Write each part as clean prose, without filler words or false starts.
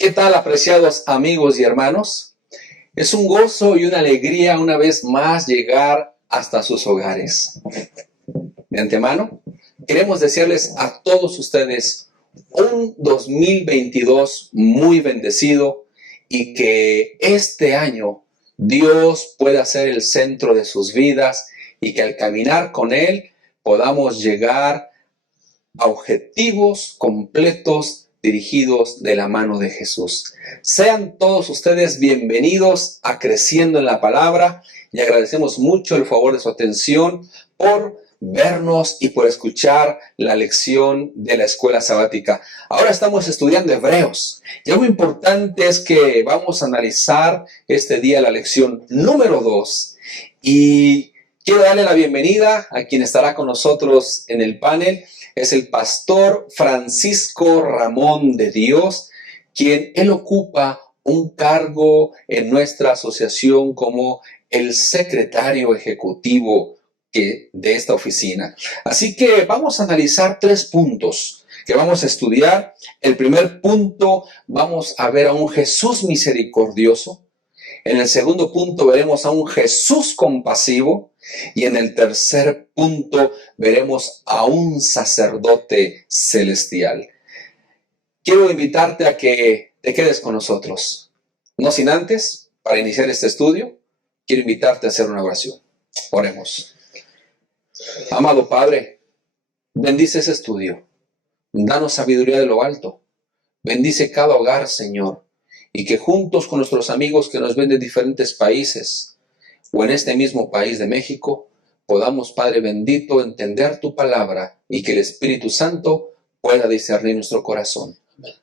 ¿Qué tal, apreciados amigos y hermanos? Es un gozo y una alegría una vez más llegar hasta sus hogares. De antemano, queremos desearles a todos ustedes un 2022 muy bendecido y que este año Dios pueda ser el centro de sus vidas y que al caminar con Él podamos llegar a objetivos completos dirigidos de la mano de Jesús. Sean todos ustedes bienvenidos a Creciendo en la Palabra y agradecemos mucho el favor de su atención por vernos y por escuchar la lección de la escuela sabática. Ahora estamos estudiando Hebreos y algo importante es que vamos a analizar este día la lección número 2 y quiero darle la bienvenida a quien estará con nosotros en el panel. Es el pastor Francisco Ramón de Dios, quien él ocupa un cargo en nuestra asociación como el secretario ejecutivo de esta oficina. Así que vamos a analizar 3 puntos que vamos a estudiar. El primer punto, vamos a ver a un Jesús misericordioso. En el segundo punto veremos a un Jesús compasivo. Y en el tercer punto veremos a un sacerdote celestial. Quiero invitarte a que te quedes con nosotros. No sin antes, para iniciar este estudio, quiero invitarte a hacer una oración. Oremos. Amado Padre, bendice ese estudio. Danos sabiduría de lo alto. Bendice cada hogar, Señor. Y que juntos con nuestros amigos que nos ven de diferentes países, o en este mismo país de México, podamos, Padre bendito, entender tu palabra y que el Espíritu Santo pueda discernir nuestro corazón.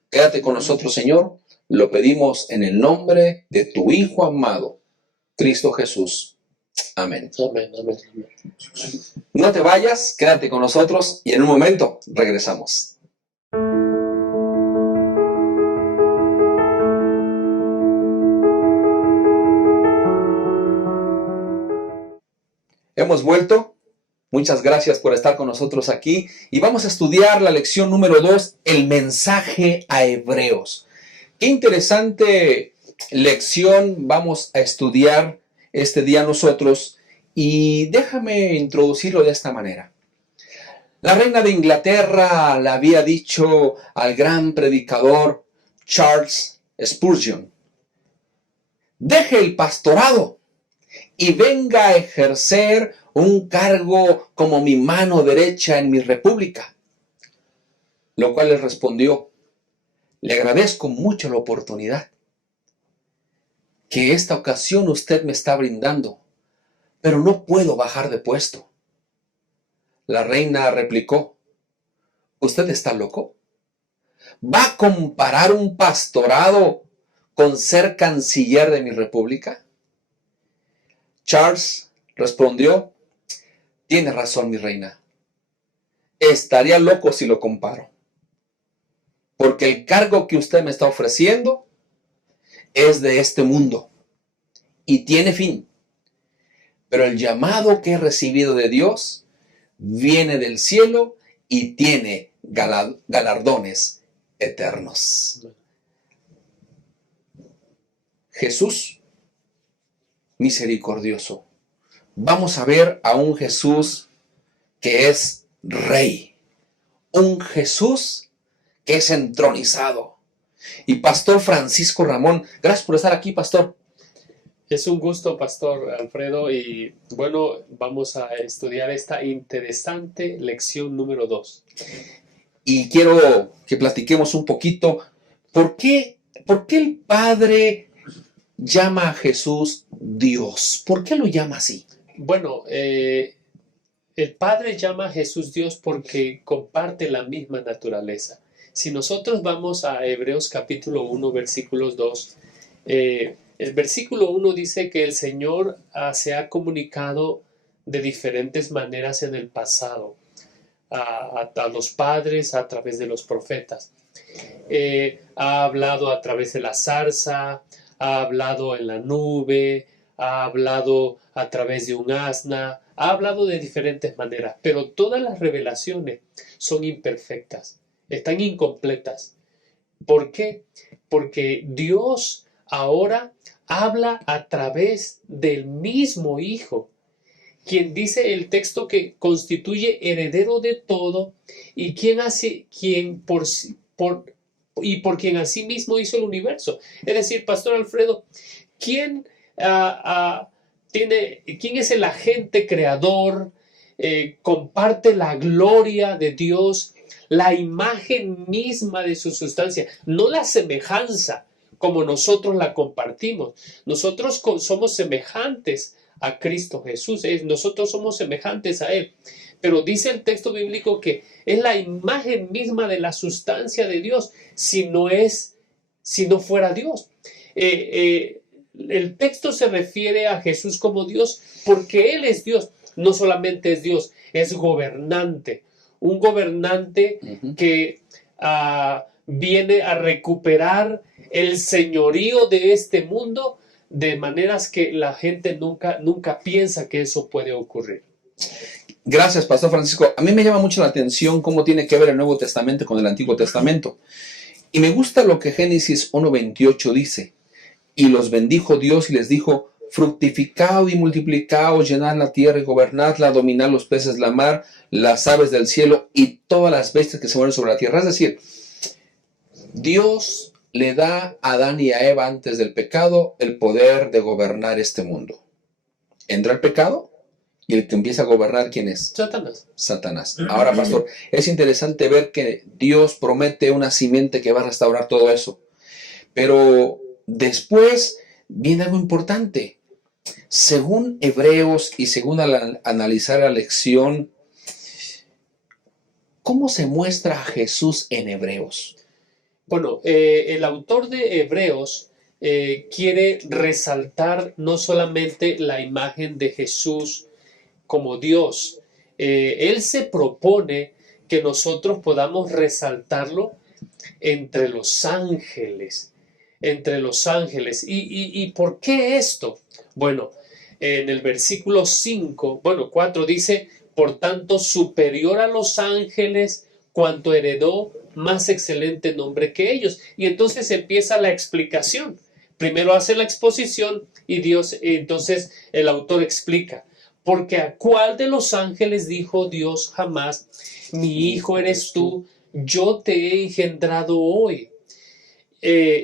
Quédate con nosotros, Señor. Lo pedimos en el nombre de tu Hijo amado, Cristo Jesús. Amén. Amén, amén, amén. No te vayas, quédate con nosotros y en un momento regresamos. Hemos vuelto. Muchas gracias por estar con nosotros aquí. Y vamos a estudiar la lección número 2, el mensaje a Hebreos. Qué interesante lección vamos a estudiar este día nosotros. Y déjame introducirlo de esta manera. La reina de Inglaterra le había dicho al gran predicador Charles Spurgeon: deje el pastorado y venga a ejercer un cargo como mi mano derecha en mi república. Lo cual le respondió: le agradezco mucho la oportunidad que esta ocasión usted me está brindando, pero no puedo bajar de puesto. La reina replicó: ¿usted está loco? ¿Va a comparar un pastorado con ser canciller de mi república? Charles respondió: tiene razón, mi reina. Estaría loco si lo comparo. Porque el cargo que usted me está ofreciendo es de este mundo y tiene fin. Pero el llamado que he recibido de Dios viene del cielo y tiene galardones eternos. Jesús misericordioso. Vamos a ver a un Jesús que es rey. Un Jesús que es entronizado. Y Pastor Francisco Ramón, gracias por estar aquí, Pastor. Es un gusto, Pastor Alfredo, y bueno, vamos a estudiar esta interesante lección número 2. Y quiero que platiquemos un poquito. ¿Por qué el Padre llama a Jesús Dios? ¿Por qué lo llama así? Bueno, el Padre llama a Jesús Dios porque comparte la misma naturaleza. Si nosotros vamos a Hebreos capítulo 1, versículos 2, el versículo 1 dice que el Señor se ha comunicado de diferentes maneras en el pasado a los padres a través de los profetas. Ha hablado a través de la zarza, ha hablado en la nube, ha hablado a través de un asna, ha hablado de diferentes maneras, pero todas las revelaciones son imperfectas, están incompletas. ¿Por qué? Porque Dios ahora habla a través del mismo Hijo, quien dice el texto que constituye heredero de todo y por quien asimismo hizo el universo. Es decir, Pastor Alfredo, ¿quién, quién es el agente creador? Comparte la gloria de Dios, la imagen misma de su sustancia, no la semejanza como nosotros la compartimos. Nosotros somos semejantes a Cristo Jesús, nosotros somos semejantes a Él. Pero dice el texto bíblico que es la imagen misma de la sustancia de Dios, si no fuera Dios. El texto se refiere a Jesús como Dios porque Él es Dios. No solamente es Dios, es gobernante. Un gobernante que viene a recuperar el señorío de este mundo de maneras que la gente nunca piensa que eso puede ocurrir. Gracias, Pastor Francisco. A mí me llama mucho la atención cómo tiene que ver el Nuevo Testamento con el Antiguo Testamento. Y me gusta lo que Génesis 1:28 dice. Y los bendijo Dios y les dijo: fructificad y multiplicaos, llenad la tierra y gobernadla, dominad los peces de la mar, las aves del cielo y todas las bestias que se mueven sobre la tierra. Es decir, Dios le da a Adán y a Eva antes del pecado el poder de gobernar este mundo. Entra el pecado y el que empieza a gobernar, ¿quién es? Satanás. Satanás. Ahora, pastor, es interesante ver que Dios promete una simiente que va a restaurar todo eso. Pero después viene algo importante. Según Hebreos y según analizar la lección, ¿cómo se muestra a Jesús en Hebreos? Bueno, el autor de Hebreos quiere resaltar no solamente la imagen de Jesús como Dios, él se propone que nosotros podamos resaltarlo entre los ángeles, ¿Y por qué esto? Bueno, en el versículo 4 dice: por tanto, superior a los ángeles, cuanto heredó más excelente nombre que ellos. Y entonces empieza la explicación. Primero hace la exposición y entonces el autor explica. Porque ¿a cuál de los ángeles dijo Dios jamás: mi hijo eres tú, yo te he engendrado hoy?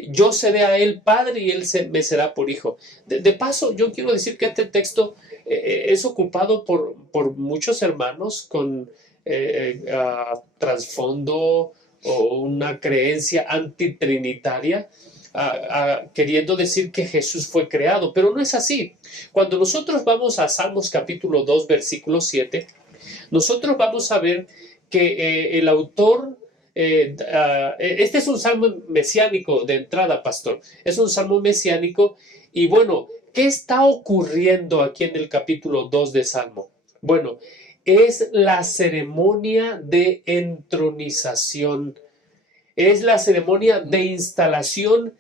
Yo seré a él padre y él me será por hijo. De paso, yo quiero decir que este texto es ocupado por muchos hermanos con trasfondo o una creencia antitrinitaria, queriendo decir que Jesús fue creado, pero no es así. Cuando nosotros vamos a Salmos capítulo 2, versículo 7, nosotros vamos a ver que el autor, este es un salmo mesiánico de entrada, pastor, es un salmo mesiánico. Y bueno, ¿qué está ocurriendo aquí en el capítulo 2 de Salmo? Bueno, es la ceremonia de entronización, es la ceremonia de instalación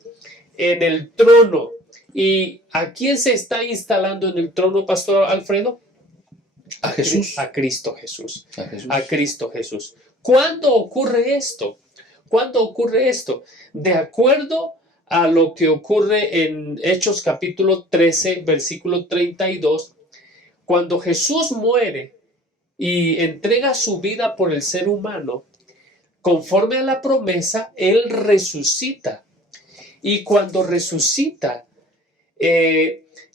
en el trono. ¿Y a quién se está instalando en el trono, Pastor Alfredo? A Jesús. A Cristo Jesús. A Jesús. A Cristo Jesús. ¿Cuándo ocurre esto? ¿Cuándo ocurre esto? De acuerdo a lo que ocurre en Hechos capítulo 13, versículo 32, cuando Jesús muere y entrega su vida por el ser humano, conforme a la promesa, Él resucita. Y cuando resucita,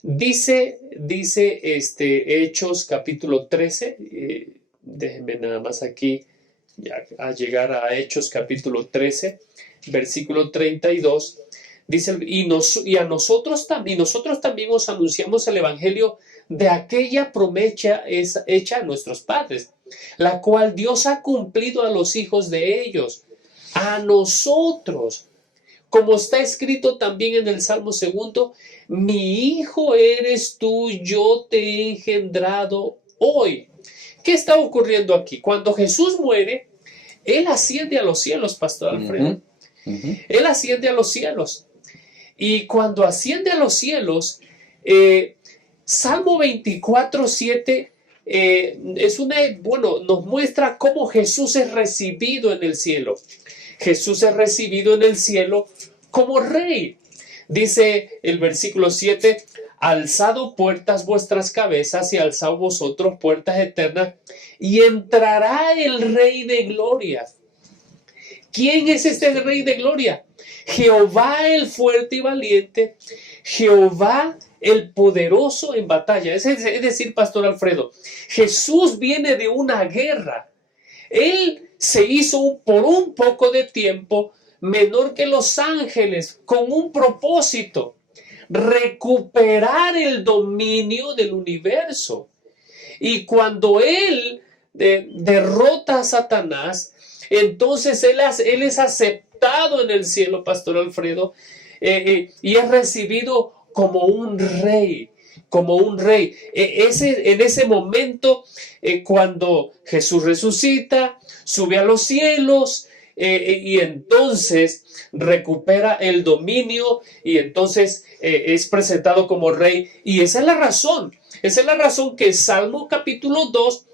dice Hechos capítulo 13, déjenme nada más aquí ya a llegar a Hechos capítulo 13, versículo 32, dice: nosotros también os anunciamos el evangelio de aquella promesa hecha a nuestros padres, la cual Dios ha cumplido a los hijos de ellos, a nosotros, como está escrito también en el Salmo 2: mi hijo eres tú, yo te he engendrado hoy. ¿Qué está ocurriendo aquí? Cuando Jesús muere, Él asciende a los cielos, Pastor Alfredo. Él asciende a los cielos. Y cuando asciende a los cielos, Salmo 24, 7 nos muestra cómo Jesús es recibido en el cielo. Jesús es recibido en el cielo como rey. Dice el versículo 7, alzado puertas vuestras cabezas y alzad vosotros puertas eternas, y entrará el Rey de gloria. ¿Quién es este Rey de gloria? Jehová el fuerte y valiente, Jehová el poderoso en batalla. Es decir, Pastor Alfredo, Jesús viene de una guerra. Él se hizo por un poco de tiempo menor que los ángeles con un propósito: recuperar el dominio del universo. Y cuando Él derrota a Satanás, entonces él es aceptado en el cielo, Pastor Alfredo, y es recibido como un rey, como un rey. En ese momento, cuando Jesús resucita, sube a los cielos, y entonces recupera el dominio, y entonces es presentado como rey. Y esa es la razón que Salmo capítulo 2,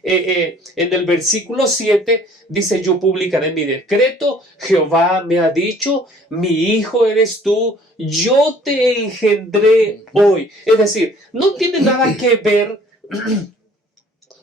en el versículo 7, dice: yo publicaré mi decreto, Jehová me ha dicho, mi hijo eres tú, yo te engendré hoy. Es decir, no tiene nada que ver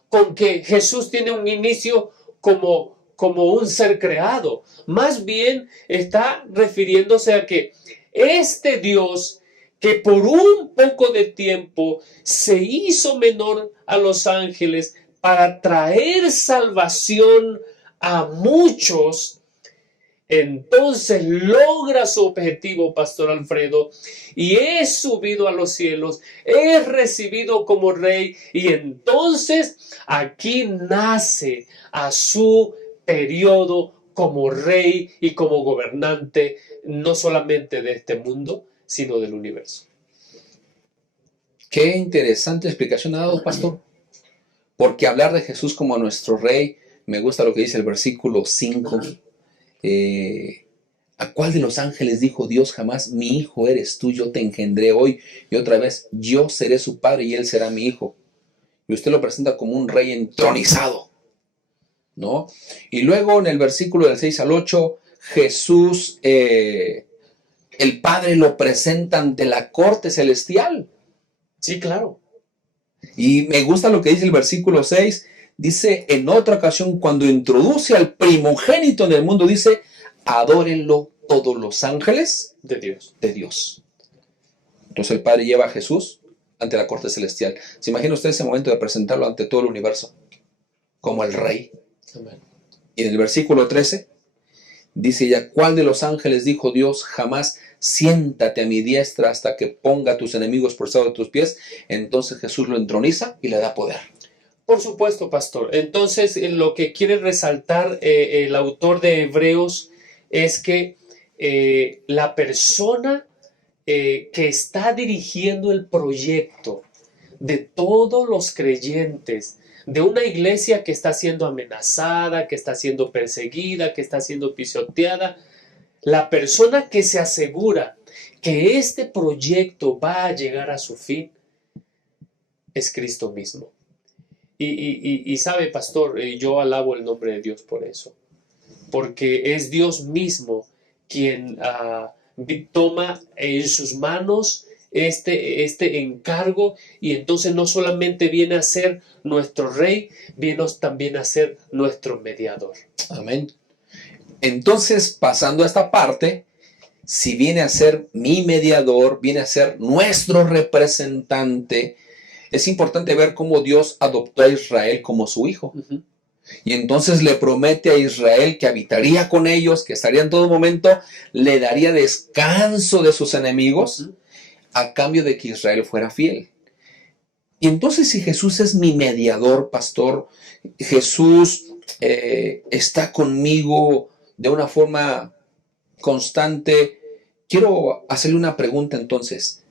con que Jesús tiene un inicio como un ser creado. Más bien está refiriéndose a que este Dios, que por un poco de tiempo se hizo menor a los ángeles para traer salvación a muchos, entonces logra su objetivo, Pastor Alfredo, y es subido a los cielos, es recibido como rey, y entonces aquí nace a su periodo como rey y como gobernante, no solamente de este mundo, sino del universo. Qué interesante explicación ha dado, pastor. Porque hablar de Jesús como nuestro rey, me gusta lo que dice el versículo 5. ¿A cuál de los ángeles dijo Dios jamás: mi hijo eres tú, yo te engendré hoy? Y otra vez: yo seré su padre y él será mi hijo. Y usted lo presenta como un rey entronizado, ¿no? Y luego en el versículo del 6 al 8, Jesús, el Padre lo presenta ante la corte celestial. Sí, claro. Y me gusta lo que dice el versículo 6. Dice en otra ocasión, cuando introduce al primogénito en el mundo, dice: adórenlo todos los ángeles de Dios. De Dios. Entonces el Padre lleva a Jesús ante la corte celestial. ¿Se imagina usted ese momento de presentarlo ante todo el universo como el rey? Amén. Y en el versículo 13 dice ya: ¿cuál de los ángeles dijo Dios jamás: siéntate a mi diestra hasta que ponga a tus enemigos por estrado de tus pies? Entonces Jesús lo entroniza y le da poder. Por supuesto, pastor. Entonces, lo que quiere resaltar el autor de Hebreos es que la persona que está dirigiendo el proyecto de todos los creyentes, de una iglesia que está siendo amenazada, que está siendo perseguida, que está siendo pisoteada, la persona que se asegura que este proyecto va a llegar a su fin es Cristo mismo. Y sabe, pastor, yo alabo el nombre de Dios por eso, porque es Dios mismo quien toma en sus manos este encargo, y entonces no solamente viene a ser nuestro rey, viene también a ser nuestro mediador. Amén. Entonces, pasando a esta parte, si viene a ser mi mediador, viene a ser nuestro representante, es importante ver cómo Dios adoptó a Israel como su hijo. Uh-huh. Y entonces le promete a Israel que habitaría con ellos, que estaría en todo momento, le daría descanso de sus enemigos, uh-huh, a cambio de que Israel fuera fiel. Y entonces, si Jesús es mi mediador, pastor, Jesús está conmigo de una forma constante, quiero hacerle una pregunta entonces.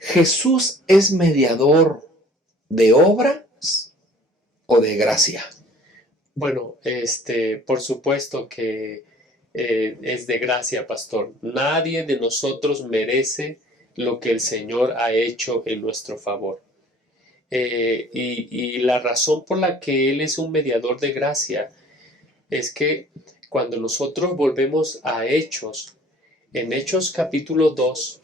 ¿Jesús es mediador de obras o de gracia? Bueno, por supuesto que es de gracia, pastor. Nadie de nosotros merece lo que el Señor ha hecho en nuestro favor. Y la razón por la que Él es un mediador de gracia es que cuando nosotros volvemos a Hechos, en Hechos capítulo 2,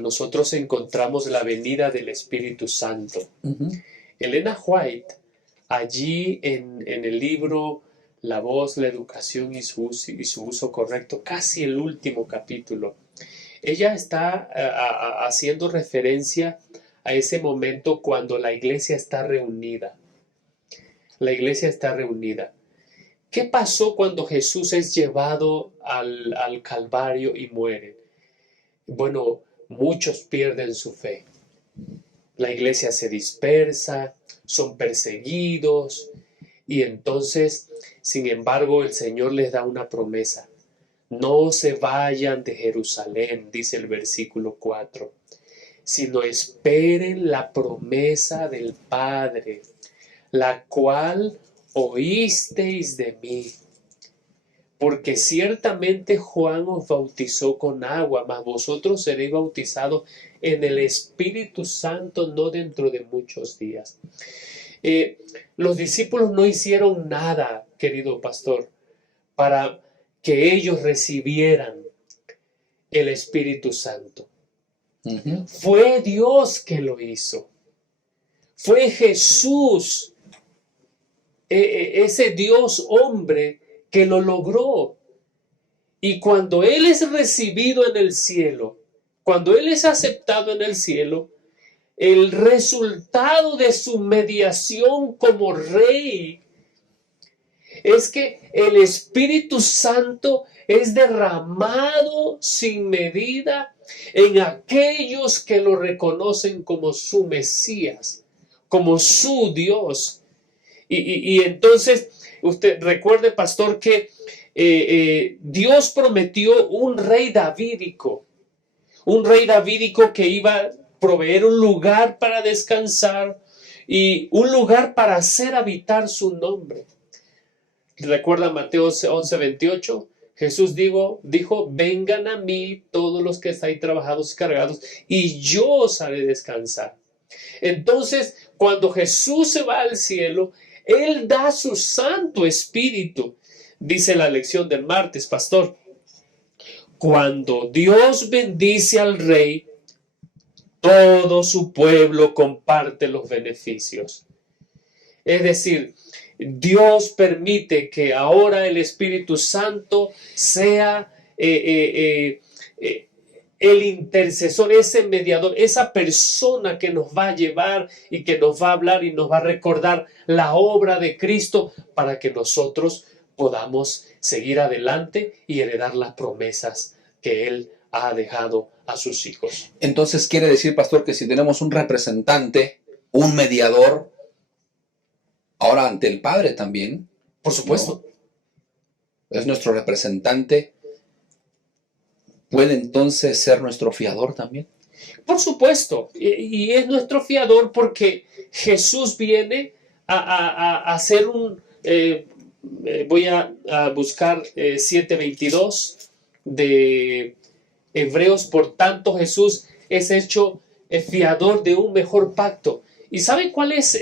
nosotros encontramos la venida del Espíritu Santo. Elena White, allí en el libro La voz, la educación y su uso correcto, casi el último capítulo, ella está haciendo referencia a ese momento cuando la iglesia está reunida. La iglesia está reunida. ¿Qué pasó cuando Jesús es llevado al Calvario y muere? Bueno, muchos pierden su fe. La iglesia se dispersa, son perseguidos, y entonces, sin embargo, el Señor les da una promesa. No se vayan de Jerusalén, dice el versículo 4, sino esperen la promesa del Padre, la cual oísteis de mí. Porque ciertamente Juan os bautizó con agua, mas vosotros seréis bautizados en el Espíritu Santo no dentro de muchos días. Los discípulos no hicieron nada, querido pastor, para que ellos recibieran el Espíritu Santo. Fue Dios que lo hizo. Fue Jesús, ese Dios hombre, que lo logró. Y cuando Él es recibido en el cielo, cuando Él es aceptado en el cielo, el resultado de su mediación como rey es que el Espíritu Santo es derramado sin medida en aquellos que lo reconocen como su Mesías, como su Dios. Y entonces, usted recuerde, pastor, que Dios prometió un rey davídico que iba a proveer un lugar para descansar y un lugar para hacer habitar su nombre. ¿Recuerda Mateo 11:28? Jesús dijo, vengan a mí todos los que estáis trabajados y cargados, y yo os haré descansar. Entonces, cuando Jesús se va al cielo, Él da su Santo Espíritu. Dice la lección del martes, pastor, cuando Dios bendice al rey, todo su pueblo comparte los beneficios. Es decir, Dios permite que ahora el Espíritu Santo sea el intercesor, ese mediador, esa persona que nos va a llevar y que nos va a hablar y nos va a recordar la obra de Cristo para que nosotros podamos seguir adelante y heredar las promesas que Él ha dejado a sus hijos. Entonces quiere decir, pastor, que si tenemos un representante, un mediador, ahora ante el Padre también. Por supuesto. ¿No? Es nuestro representante. ¿Puede entonces ser nuestro fiador también? Por supuesto. Y es nuestro fiador porque Jesús viene a hacer un... voy a buscar 7:22 de Hebreos. Por tanto, Jesús es hecho fiador de un mejor pacto. ¿Y sabe cuál es?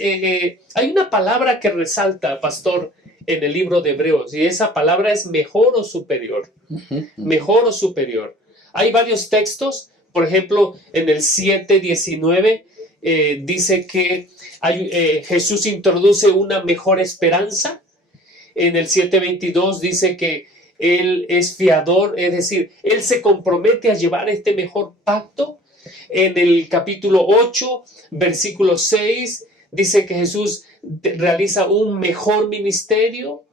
Hay una palabra que resalta, pastor, en el libro de Hebreos, y esa palabra es mejor o superior. Mejor o superior. Hay varios textos, por ejemplo, en el 7:19 dice que Jesús introduce una mejor esperanza. En el 7:22 dice que Él es fiador, es decir, Él se compromete a llevar este mejor pacto. En el capítulo 8, versículo 6, dice que Jesús realiza un mejor ministerio,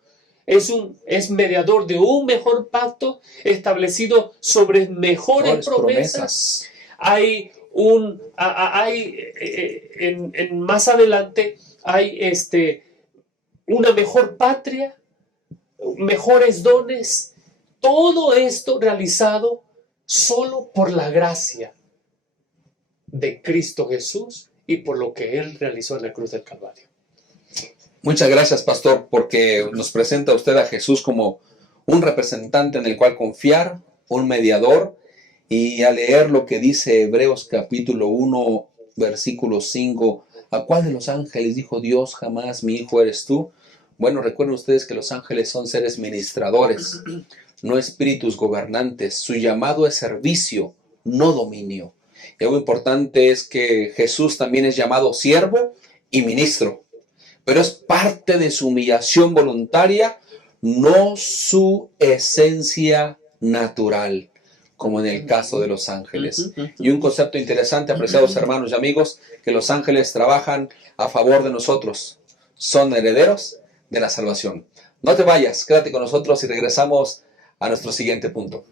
es mediador de un mejor pacto establecido sobre mejores promesas. Más adelante hay una mejor patria, mejores dones, todo esto realizado solo por la gracia de Cristo Jesús y por lo que Él realizó en la cruz del Calvario. Muchas gracias, pastor, porque nos presenta usted a Jesús como un representante en el cual confiar, un mediador, y al leer lo que dice Hebreos capítulo 1, versículos 5 ¿A cuál de los ángeles dijo Dios jamás mi hijo eres tú? Bueno, recuerden ustedes que los ángeles son seres ministradores, no espíritus gobernantes. Su llamado es servicio, no dominio. Y algo importante es que Jesús también es llamado siervo y ministro, pero es parte de su humillación voluntaria, no su esencia natural, como en el caso de los ángeles. Y un concepto interesante, apreciados hermanos y amigos, que los ángeles trabajan a favor de nosotros, son herederos de la salvación. No te vayas, quédate con nosotros y regresamos a nuestro siguiente punto.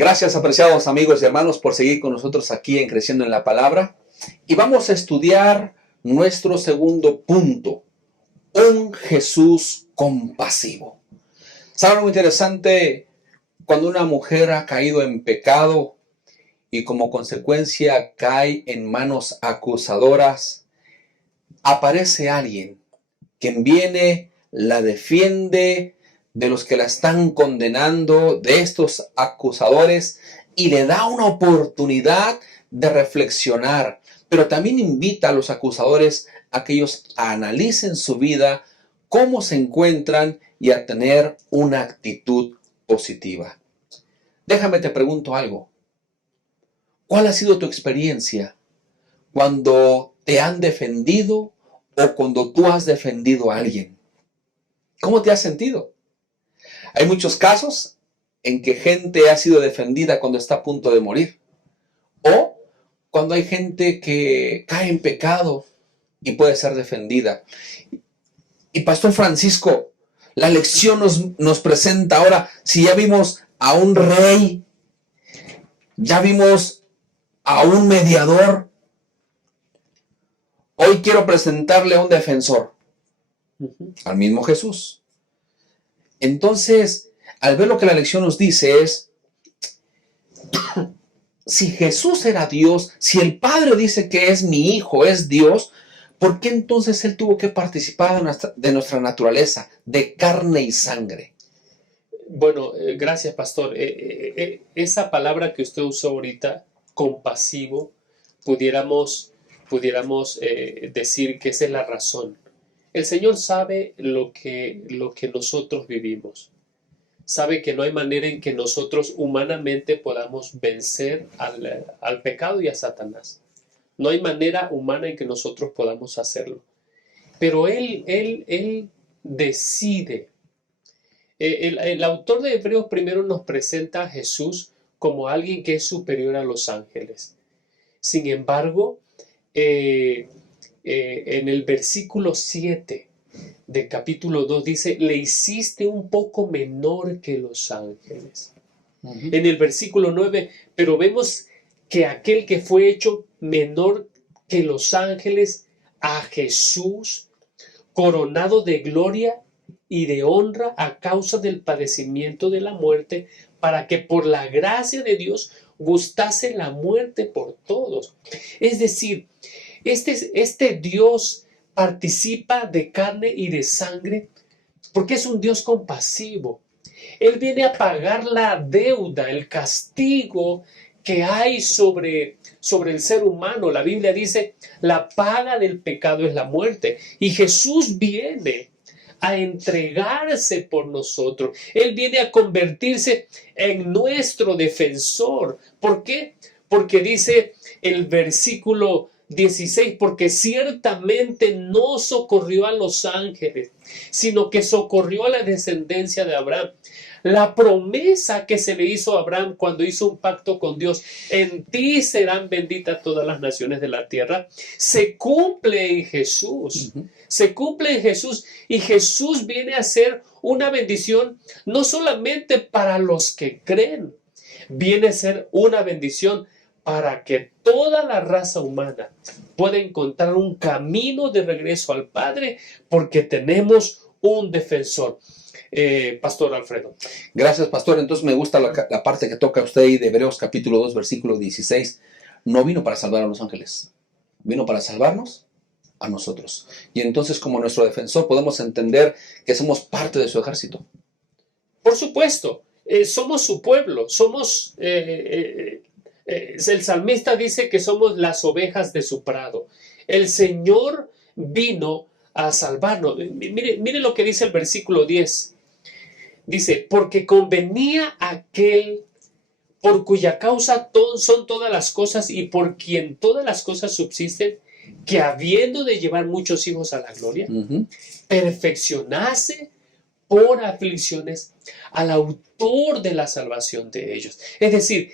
Gracias, apreciados amigos y hermanos, por seguir con nosotros aquí en Creciendo en la Palabra. Y vamos a estudiar nuestro segundo punto, un Jesús compasivo. ¿Saben algo interesante? Cuando una mujer ha caído en pecado y como consecuencia cae en manos acusadoras, aparece alguien quien viene, la defiende de los que la están condenando, de estos acusadores, y le da una oportunidad de reflexionar, pero también invita a los acusadores a que ellos analicen su vida, cómo se encuentran y a tener una actitud positiva. Déjame te pregunto algo. ¿Cuál ha sido tu experiencia cuando te han defendido o cuando tú has defendido a alguien? ¿Cómo te has sentido? Hay muchos casos en que gente ha sido defendida cuando está a punto de morir. O cuando hay gente que cae en pecado y puede ser defendida. Y Pastor Francisco, la lección nos presenta ahora, si ya vimos a un rey, ya vimos a un mediador, hoy quiero presentarle a un defensor, al mismo Jesús. Entonces, al ver lo que la lección nos dice es, si Jesús era Dios, si el Padre dice que es mi Hijo, es Dios, ¿por qué entonces Él tuvo que participar de nuestra naturaleza, de carne y sangre? Bueno, gracias, pastor. Esa palabra que usted usó ahorita, compasivo, pudiéramos decir que esa es la razón. El Señor sabe lo que nosotros vivimos. Sabe que no hay manera en que nosotros humanamente podamos vencer al pecado y a Satanás. No hay manera humana en que nosotros podamos hacerlo. Pero Él decide. El autor de Hebreos primero nos presenta a Jesús como alguien que es superior a los ángeles. Sin embargo, en el versículo 7 del capítulo 2 dice, le hiciste un poco menor que los ángeles. En el versículo 9, pero vemos que aquel que fue hecho menor que los ángeles, a Jesús, coronado de gloria y de honra a causa del padecimiento de la muerte, para que por la gracia de Dios gustase la muerte por todos. Es decir, este Dios participa de carne y de sangre porque es un Dios compasivo. Él viene a pagar la deuda, el castigo que hay sobre el ser humano. La Biblia dice, la paga del pecado es la muerte. Y Jesús viene a entregarse por nosotros. Él viene a convertirse en nuestro defensor. ¿Por qué? Porque dice el versículo 16, porque ciertamente no socorrió a los ángeles, sino que socorrió a la descendencia de Abraham. La promesa que se le hizo a Abraham cuando hizo un pacto con Dios, en ti serán benditas todas las naciones de la tierra, se cumple en Jesús. se cumple en Jesús, y Jesús viene a ser una bendición no solamente para los que creen, viene a ser una bendición para que toda la raza humana pueda encontrar un camino de regreso al Padre, porque tenemos un defensor. Pastor Alfredo. Gracias, pastor. Entonces me gusta la parte que toca usted ahí de Hebreos capítulo 2, versículo 16. No vino para salvar a los ángeles, vino para salvarnos a nosotros. Y entonces, como nuestro defensor, podemos entender que somos parte de su ejército. Por supuesto, somos su pueblo, somos... el salmista dice que somos las ovejas de su prado. El Señor vino a salvarnos. Mire lo que dice el versículo 10. Dice, porque convenía aquel por cuya causa son todas las cosas y por quien todas las cosas subsisten, que habiendo de llevar muchos hijos a la gloria, perfeccionase por aflicciones al autor de la salvación de ellos. Es decir,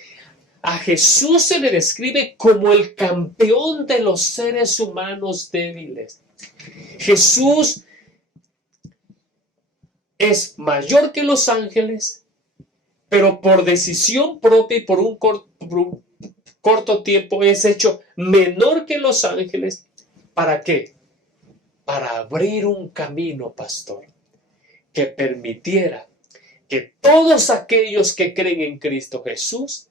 a Jesús se le describe como el campeón de los seres humanos débiles. Jesús es mayor que los ángeles, pero por decisión propia y por un corto tiempo es hecho menor que los ángeles. ¿Para qué? Para abrir un camino, pastor, que permitiera que todos aquellos que creen en Cristo Jesús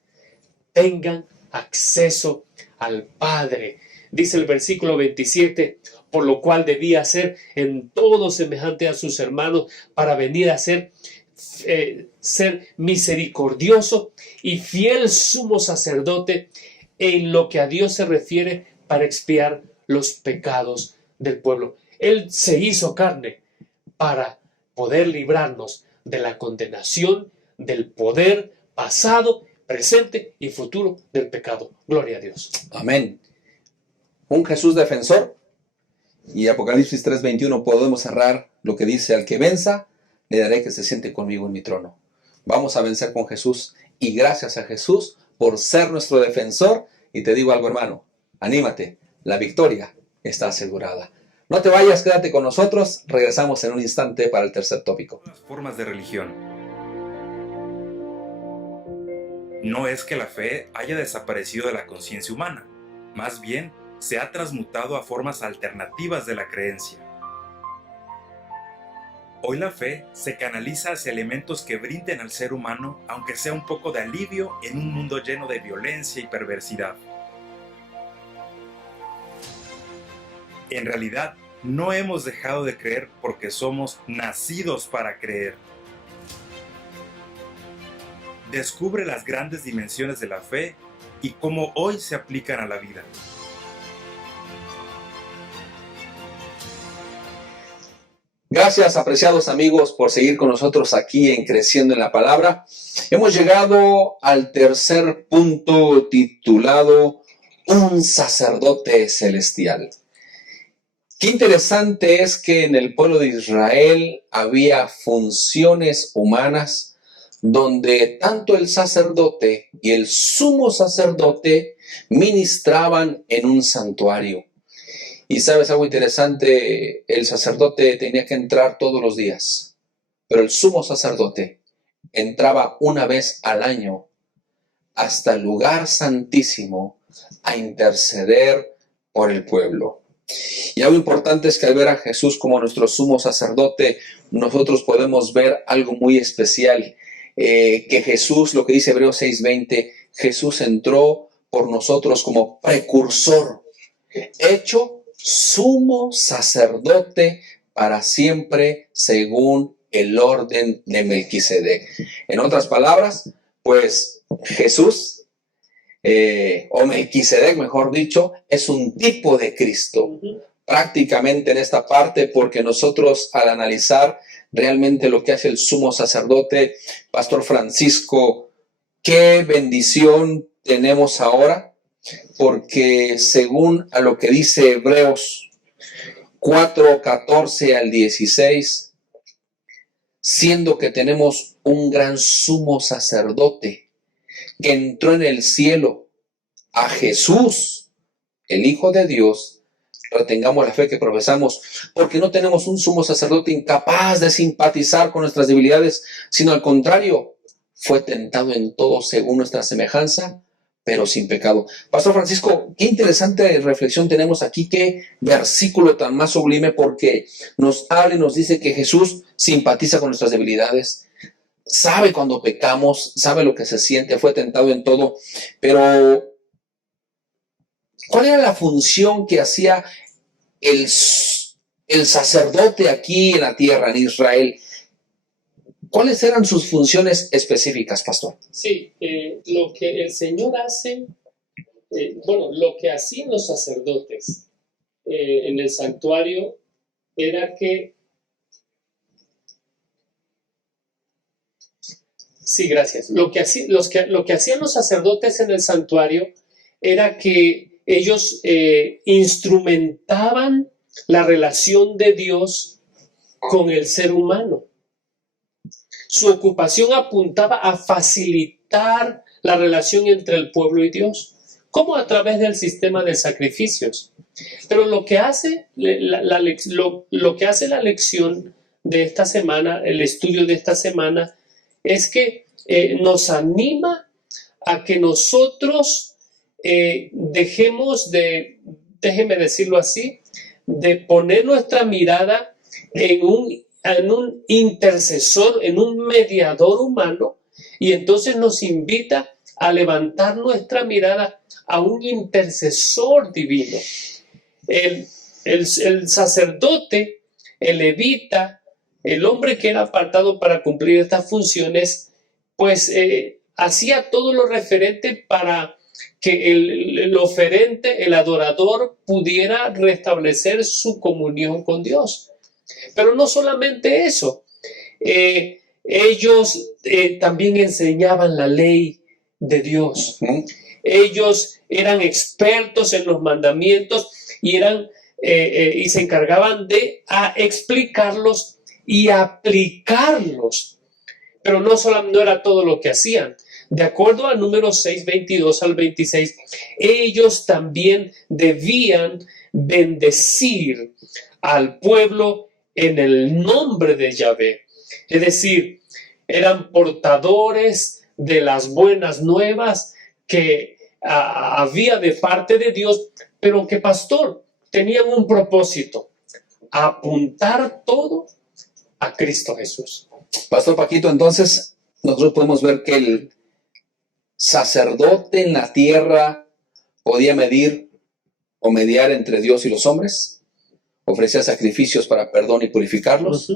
tengan acceso al Padre. Dice el versículo 27, por lo cual debía ser en todo semejante a sus hermanos, para venir a ser misericordioso y fiel sumo sacerdote en lo que a Dios se refiere, para expiar los pecados del pueblo. Él se hizo carne para poder librarnos de la condenación, del poder pasado, presente y futuro del pecado. Gloria a Dios. Amén. Un Jesús defensor. Y Apocalipsis 3:21 podemos cerrar lo que dice: al que venza, le daré que se siente conmigo en mi trono. Vamos a vencer con Jesús, y gracias a Jesús por ser nuestro defensor. Y te digo algo, hermano, anímate, la victoria está asegurada. No te vayas, quédate con nosotros. Regresamos en un instante para el tercer tópico. Las formas de religión. No es que la fe haya desaparecido de la conciencia humana, más bien se ha transmutado a formas alternativas de la creencia. Hoy la fe se canaliza hacia elementos que brinden al ser humano, aunque sea un poco de alivio en un mundo lleno de violencia y perversidad. En realidad, no hemos dejado de creer porque somos nacidos para creer. Descubre las grandes dimensiones de la fe y cómo hoy se aplican a la vida. Gracias, apreciados amigos, por seguir con nosotros aquí en Creciendo en la Palabra. Hemos llegado al tercer punto, titulado Un sacerdote celestial. Qué interesante es que en el pueblo de Israel había funciones humanas donde tanto el sacerdote y el sumo sacerdote ministraban en un santuario. Y sabes algo interesante, el sacerdote tenía que entrar todos los días, pero el sumo sacerdote entraba una vez al año hasta el lugar santísimo a interceder por el pueblo. Y algo importante es que al ver a Jesús como nuestro sumo sacerdote, nosotros podemos ver algo muy especial, que Jesús, lo que dice Hebreos 6:20, Jesús entró por nosotros como precursor, hecho sumo sacerdote para siempre según el orden de Melquisedec. En otras palabras, pues Jesús, o Melquisedec mejor dicho, es un tipo de Cristo. Prácticamente en esta parte, porque nosotros al analizar realmente lo que hace el sumo sacerdote, Pastor Francisco, qué bendición tenemos ahora, porque según a lo que dice Hebreos 4:14 al 16, siendo que tenemos un gran sumo sacerdote que entró en el cielo, a Jesús, el Hijo de Dios, retengamos la fe que profesamos, porque no tenemos un sumo sacerdote incapaz de simpatizar con nuestras debilidades, sino al contrario, fue tentado en todo según nuestra semejanza, pero sin pecado. Pastor Francisco, qué interesante reflexión tenemos aquí, qué versículo tan más sublime, porque nos habla y nos dice que Jesús simpatiza con nuestras debilidades, sabe cuando pecamos, sabe lo que se siente, fue tentado en todo, pero ¿cuál era la función que hacía el sacerdote aquí en la tierra, en Israel? ¿Cuáles eran sus funciones específicas, pastor? Sí, lo que el Señor hace, lo que hacían los sacerdotes en el santuario era que... Sí, gracias. Lo que hacían los sacerdotes en el santuario era que ellos instrumentaban la relación de Dios con el ser humano. Su ocupación apuntaba a facilitar la relación entre el pueblo y Dios, como a través del sistema de sacrificios. Pero lo que hace la lección de esta semana, el estudio de esta semana, es que nos anima a que nosotros dejemos de, déjeme decirlo así, de poner nuestra mirada en un intercesor, en un mediador humano, y entonces nos invita a levantar nuestra mirada a un intercesor divino. El sacerdote, el levita, el hombre que era apartado para cumplir estas funciones, pues hacía todo lo referente para que el oferente, el adorador, pudiera restablecer su comunión con Dios. Pero no solamente eso, ellos también enseñaban la ley de Dios. Ellos eran expertos en los mandamientos y se encargaban de explicarlos y aplicarlos. Pero no era todo lo que hacían. De acuerdo a Números 6, 22 al 26, ellos también debían bendecir al pueblo en el nombre de Yahvé. Es decir, eran portadores de las buenas nuevas que había de parte de Dios, pero que, pastor, tenían un propósito: apuntar todo a Cristo Jesús. Pastor Paquito, entonces nosotros podemos ver que el sacerdote en la tierra podía medir o mediar entre Dios y los hombres, ofrecía sacrificios para perdón y purificarlos.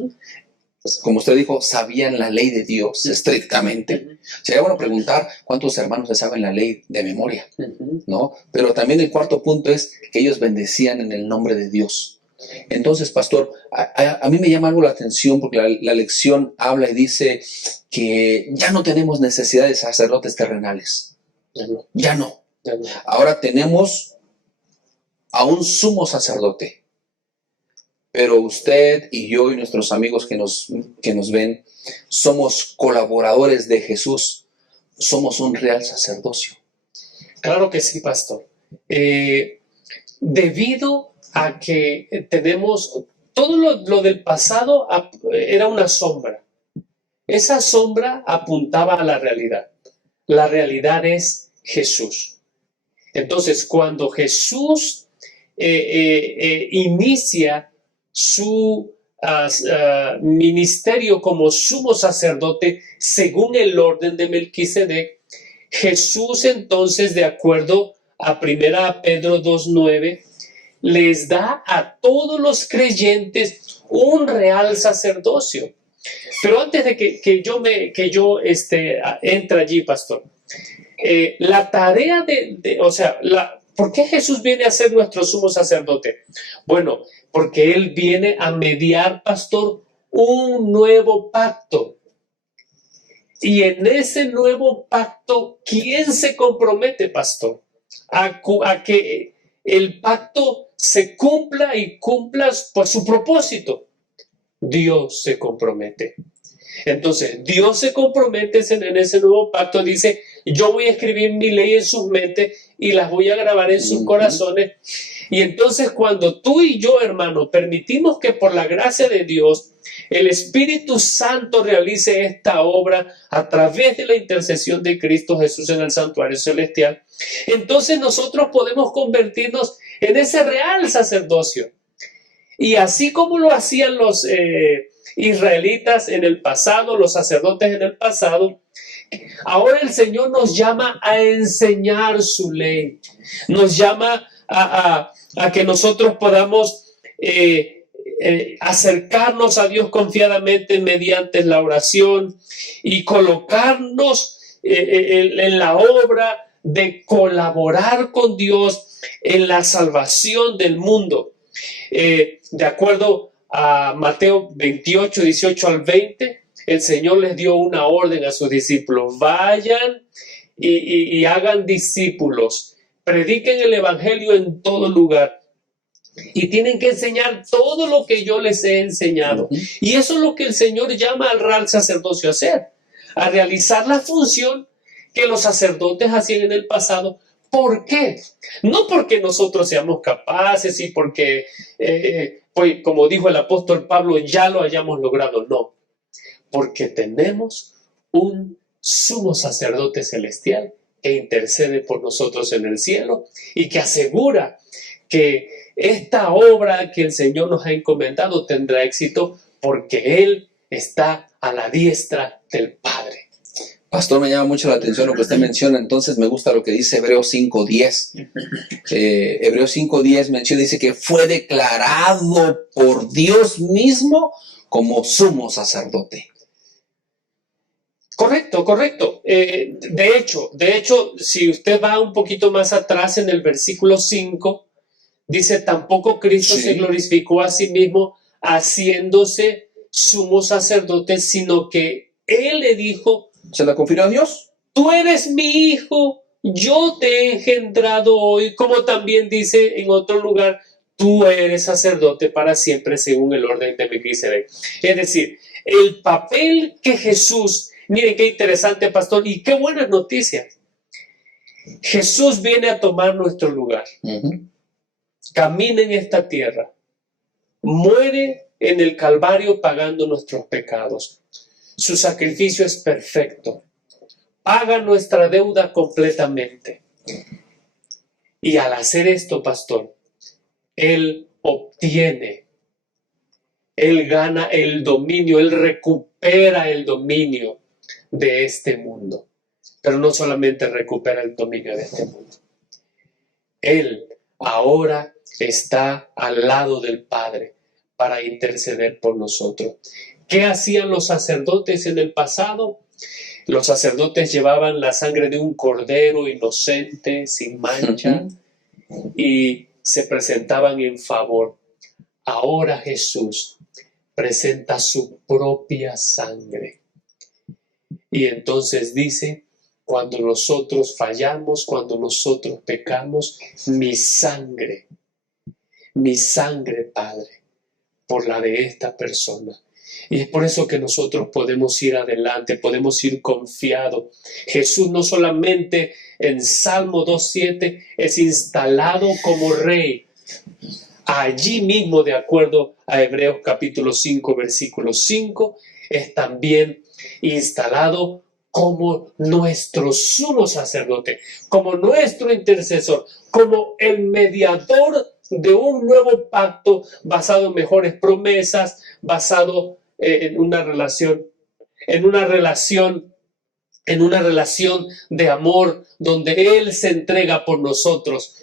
Pues, como usted dijo, sabían la ley de Dios estrictamente. Sería bueno preguntar cuántos hermanos se saben la ley de memoria, ¿no? Pero también el cuarto punto es que ellos bendecían en el nombre de Dios. Entonces, pastor, a mí me llama algo la atención porque la lección habla y dice que ya no tenemos necesidad de sacerdotes terrenales. Ya no. Ahora tenemos a un sumo sacerdote. Pero usted y yo y nuestros amigos que nos ven, somos colaboradores de Jesús. Somos un real sacerdocio. Claro que sí, pastor. Debido a que tenemos todo lo del pasado, era una sombra. Esa sombra apuntaba a la realidad. La realidad es Jesús. Entonces, cuando Jesús inicia su ministerio como sumo sacerdote según el orden de Melquisedec, Jesús entonces, de acuerdo a 1 Pedro 2:9, les da a todos los creyentes un real sacerdocio. Pero antes de que yo entre allí, pastor, la tarea ¿por qué Jesús viene a ser nuestro sumo sacerdote? Bueno, porque Él viene a mediar, pastor, un nuevo pacto. Y en ese nuevo pacto, ¿quién se compromete, pastor? A que el pacto se cumpla y cumpla por su propósito. Dios se compromete. Entonces, Dios se compromete en ese nuevo pacto, dice, yo voy a escribir mi ley en sus mentes y las voy a grabar en sus corazones. Y entonces cuando tú y yo, hermano, permitimos que por la gracia de Dios el Espíritu Santo realice esta obra a través de la intercesión de Cristo Jesús en el santuario celestial, entonces nosotros podemos convertirnos en ese real sacerdocio. Y así como lo hacían los israelitas en el pasado, los sacerdotes en el pasado, ahora el Señor nos llama a enseñar su ley. Nos llama a que nosotros podamos acercarnos a Dios confiadamente mediante la oración y colocarnos en la obra de colaborar con Dios en la salvación del mundo. De acuerdo a Mateo 28, 18 al 20, el Señor les dio una orden a sus discípulos: vayan y hagan discípulos, prediquen el Evangelio en todo lugar y tienen que enseñar todo lo que yo les he enseñado. Y eso es lo que el Señor llama al real sacerdocio a hacer, a realizar la función que los sacerdotes hacían en el pasado. ¿Por qué? No porque nosotros seamos capaces y porque, pues, como dijo el apóstol Pablo, ya lo hayamos logrado. No, porque tenemos un sumo sacerdote celestial que intercede por nosotros en el cielo y que asegura que esta obra que el Señor nos ha encomendado tendrá éxito porque Él está a la diestra del Padre. Pastor, me llama mucho la atención lo que usted menciona, entonces me gusta lo que dice Hebreos 5:10. Hebreos 5:10 menciona, dice que fue declarado por Dios mismo como sumo sacerdote. Correcto, correcto. De hecho, si usted va un poquito más atrás en el versículo 5, dice: tampoco Cristo se glorificó a sí mismo haciéndose sumo sacerdote, sino que Él le dijo: ¿se la confirió a Dios? Tú eres mi hijo, yo te he engendrado hoy. Como también dice en otro lugar: tú eres sacerdote para siempre según el orden de Melquisedec. Es decir, el papel que Jesús, miren qué interesante, pastor, y qué buenas noticias. Jesús viene a tomar nuestro lugar. Camina en esta tierra, muere en el Calvario pagando nuestros pecados. Su sacrificio es perfecto, paga nuestra deuda completamente. Y al hacer esto, pastor, Él obtiene, Él gana el dominio, Él recupera el dominio de este mundo. Pero no solamente recupera el dominio de este mundo. Él ahora está al lado del Padre para interceder por nosotros. ¿Qué hacían los sacerdotes en el pasado? Los sacerdotes llevaban la sangre de un cordero inocente, sin mancha, y se presentaban en favor. Ahora Jesús presenta su propia sangre. Y entonces dice: cuando nosotros fallamos, cuando nosotros pecamos, mi sangre, Padre, por la de esta persona. Y es por eso que nosotros podemos ir adelante, podemos ir confiados. Jesús no solamente en Salmo 2:7 es instalado como rey, allí mismo, de acuerdo a Hebreos capítulo 5, versículo 5, es también instalado como nuestro sumo sacerdote, como nuestro intercesor, como el mediador de un nuevo pacto basado en mejores promesas, basado en una relación de amor, donde Él se entrega por nosotros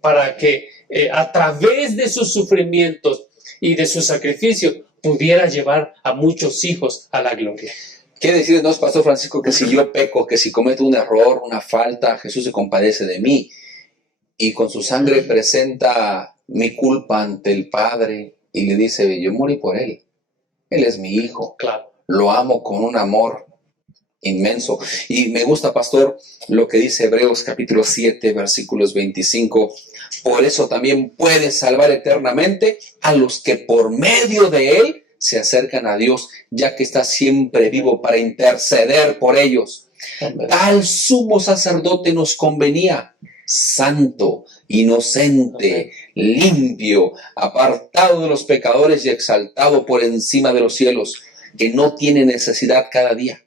para que a través de sus sufrimientos y de su sacrificio pudiera llevar a muchos hijos a la gloria. Quiere decirnos, Pastor Francisco, que si yo peco, que si cometo un error, una falta, Jesús se compadece de mí y con su sangre presenta mi culpa ante el Padre y le dice: yo morí por Él. Él es mi hijo. Claro. Lo amo con un amor inmenso. Y me gusta, pastor, lo que dice Hebreos capítulo 7, versículos 25. Por eso también puede salvar eternamente a los que por medio de Él se acercan a Dios, ya que está siempre vivo para interceder por ellos. Amén. Tal sumo sacerdote nos convenía, santo, inocente, limpio, apartado de los pecadores y exaltado por encima de los cielos, que no tiene necesidad cada día,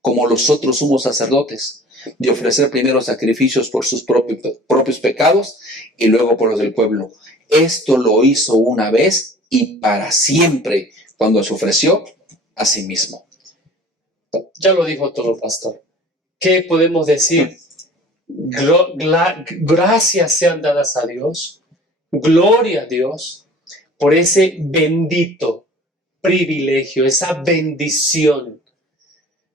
como los otros sumos sacerdotes, de ofrecer primero sacrificios por sus propios pecados y luego por los del pueblo. Esto lo hizo una vez y para siempre, cuando se ofreció a sí mismo. Ya lo dijo todo, pastor. ¿Qué podemos decir? Gracias sean dadas a Dios, gloria a Dios por ese bendito privilegio, esa bendición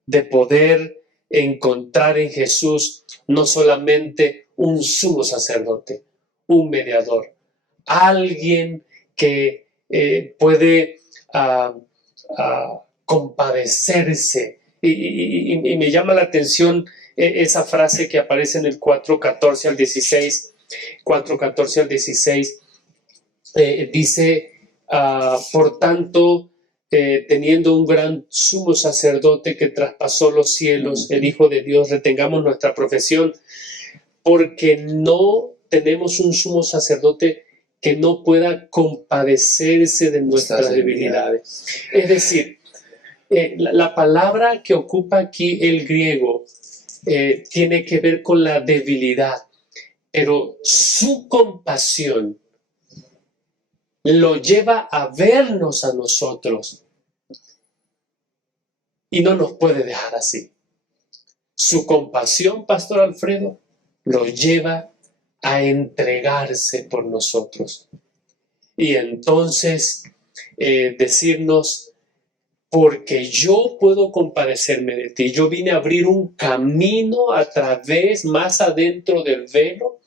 de poder encontrar en Jesús no solamente un sumo sacerdote, un mediador, alguien que puede compadecerse. Y me llama la atención esa frase que aparece en el 4:14 al 16. 4:14 al 16 dice, por tanto, teniendo un gran sumo sacerdote que traspasó los cielos, el Hijo de Dios, retengamos nuestra profesión, porque no tenemos un sumo sacerdote que no pueda compadecerse de nuestras debilidades. Es decir, la palabra que ocupa aquí el griego tiene que ver con la debilidad, pero su compasión lo lleva a vernos a nosotros y no nos puede dejar así. Su compasión, Pastor Alfredo, lo lleva a entregarse por nosotros y entonces decirnos, porque yo puedo compadecerme de ti. Yo vine a abrir un camino a través, más adentro del velo,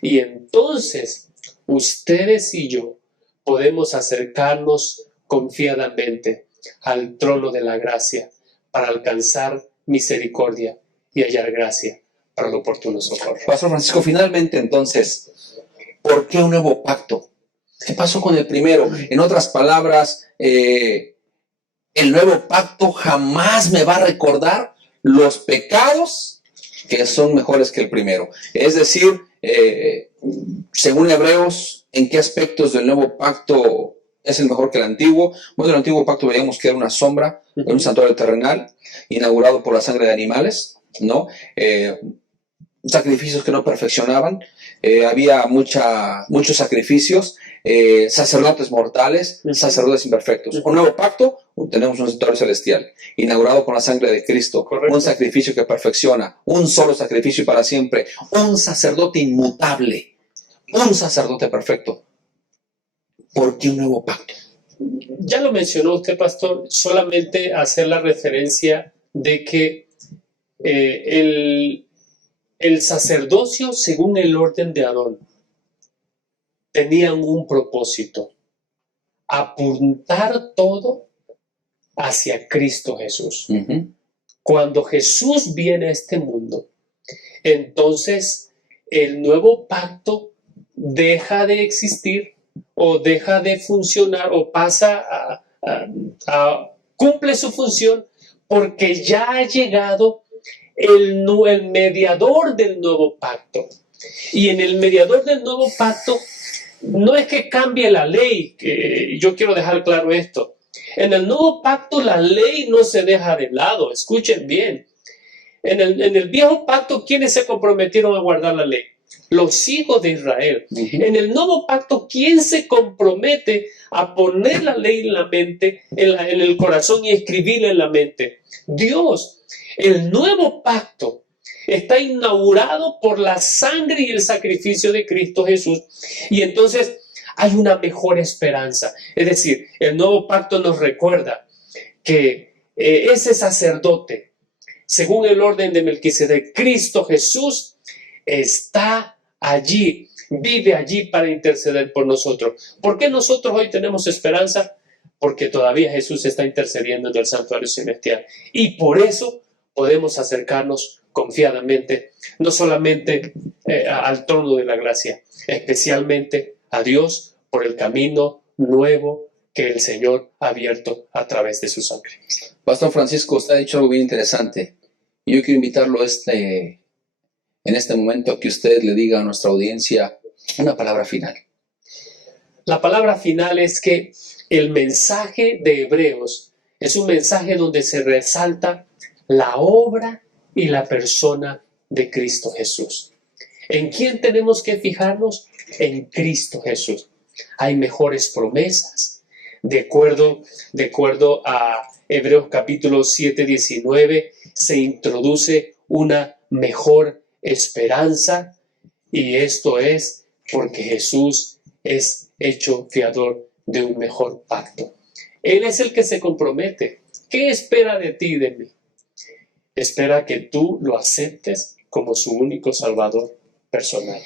y entonces ustedes y yo podemos acercarnos confiadamente al trono de la gracia para alcanzar misericordia y hallar gracia para el oportuno socorro. Pastor Francisco, finalmente entonces, ¿por qué un nuevo pacto? ¿Qué pasó con el primero? En otras palabras, el nuevo pacto jamás me va a recordar los pecados que son mejores que el primero. Es decir, según Hebreos, ¿en qué aspectos del nuevo pacto es el mejor que el antiguo? Bueno, el antiguo pacto veíamos que era una sombra, era un santuario terrenal, inaugurado por la sangre de animales, ¿no? Sacrificios que no perfeccionaban, había muchos sacrificios, sacerdotes mortales, sacerdotes imperfectos. Un nuevo pacto, tenemos un santuario celestial, inaugurado con la sangre de Cristo. Correcto. Un sacrificio que perfecciona, un solo sacrificio para siempre, un sacerdote inmutable, un sacerdote perfecto. ¿Por qué un nuevo pacto? Ya lo mencionó usted, pastor, solamente hacer la referencia de que el sacerdocio, según el orden de Aarón, tenían un propósito: apuntar todo hacia Cristo Jesús. Cuando Jesús viene a este mundo, entonces el nuevo pacto deja de existir o deja de funcionar o pasa cumple su función, porque ya ha llegado el mediador del nuevo pacto. Y en el mediador del nuevo pacto no es que cambie la ley, que yo quiero dejar claro esto. En el nuevo pacto la ley no se deja de lado, escuchen bien. En el viejo pacto, ¿quiénes se comprometieron a guardar la ley? Los hijos de Israel. En el nuevo pacto, ¿quién se compromete a poner la ley en la mente, en el corazón y escribirla en la mente? Dios. El nuevo pacto está inaugurado por la sangre y el sacrificio de Cristo Jesús. Y entonces hay una mejor esperanza. Es decir, el nuevo pacto nos recuerda que ese sacerdote, según el orden de Melquisedec, Cristo Jesús, está allí, vive allí para interceder por nosotros. ¿Por qué nosotros hoy tenemos esperanza? Porque todavía Jesús está intercediendo en el santuario celestial. Y por eso podemos acercarnos confiadamente, no solamente al trono de la gracia, especialmente a Dios por el camino nuevo que el Señor ha abierto a través de su sangre. Pastor Francisco, usted ha dicho algo bien interesante. Y yo quiero invitarlo en este momento a que usted le diga a nuestra audiencia una palabra final. La palabra final es que el mensaje de Hebreos es un mensaje donde se resalta la obra y la persona de Cristo Jesús. ¿En quién tenemos que fijarnos? En Cristo Jesús. Hay mejores promesas. De acuerdo a Hebreos capítulo 7, 19, se introduce una mejor esperanza, y esto es porque Jesús es hecho fiador de un mejor pacto. Él es el que se compromete. ¿Qué espera de ti y de mí? Espera que tú lo aceptes como su único Salvador personal,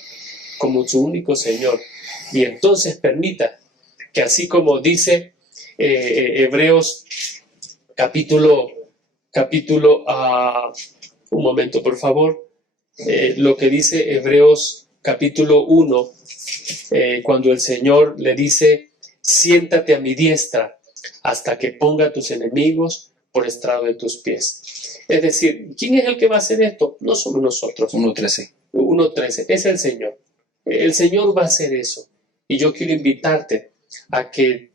como su único Señor. Y entonces permita que, así como dice Hebreos un momento por favor, lo que dice Hebreos capítulo 1, cuando el Señor le dice: siéntate a mi diestra hasta que ponga a tus enemigos por estrado de tus pies. Es decir, ¿quién es el que va a hacer esto? No somos nosotros. 1:13. 1:13, es el Señor. El Señor va a hacer eso. Y yo quiero invitarte a que,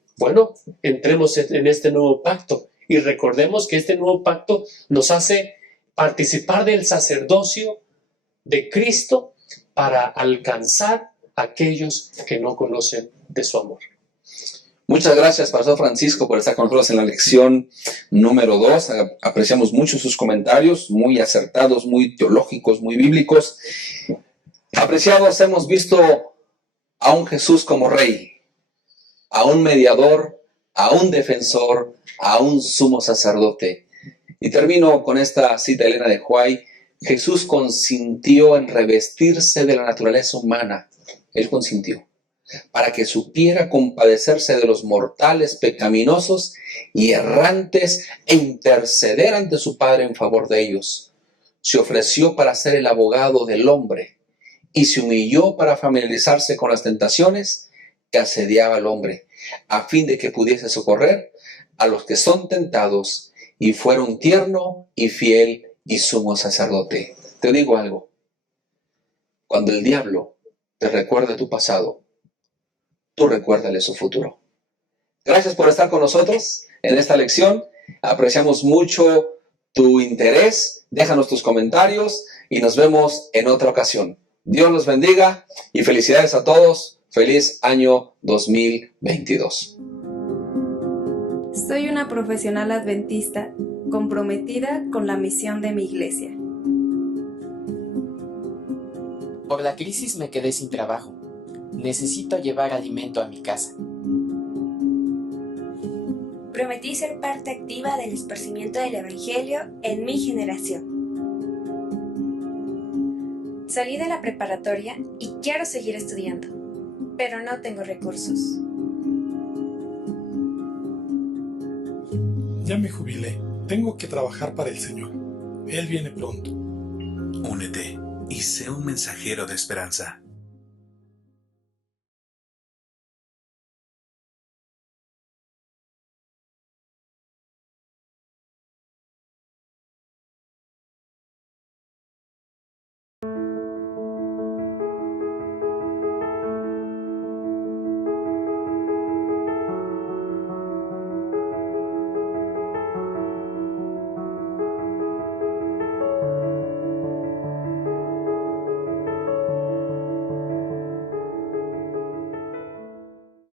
entremos en este nuevo pacto y recordemos que este nuevo pacto nos hace participar del sacerdocio de Cristo para alcanzar a aquellos que no conocen de su amor. Muchas gracias, Pastor Francisco, por estar con nosotros en la lección número 2. Apreciamos mucho sus comentarios, muy acertados, muy teológicos, muy bíblicos. Apreciados, hemos visto a un Jesús como Rey, a un mediador, a un defensor, a un sumo sacerdote. Y termino con esta cita de Elena de White: Jesús consintió en revestirse de la naturaleza humana. Él consintió para que supiera compadecerse de los mortales pecaminosos y errantes e interceder ante su Padre en favor de ellos. Se ofreció para ser el abogado del hombre y se humilló para familiarizarse con las tentaciones que asediaba al hombre, a fin de que pudiese socorrer a los que son tentados, y fuera un tierno y fiel y sumo sacerdote. Te digo algo: cuando el diablo te recuerde tu pasado, tú recuérdale su futuro. Gracias por estar con nosotros en esta lección. Apreciamos mucho tu interés. Déjanos tus comentarios y nos vemos en otra ocasión. Dios los bendiga y felicidades a todos. Feliz año 2022. Soy una profesional adventista comprometida con la misión de mi iglesia. Por la crisis me quedé sin trabajo. Necesito llevar alimento a mi casa. Prometí ser parte activa del esparcimiento del Evangelio en mi generación. Salí de la preparatoria y quiero seguir estudiando, pero no tengo recursos. Ya me jubilé. Tengo que trabajar para el Señor. Él viene pronto. Únete y sé un mensajero de esperanza.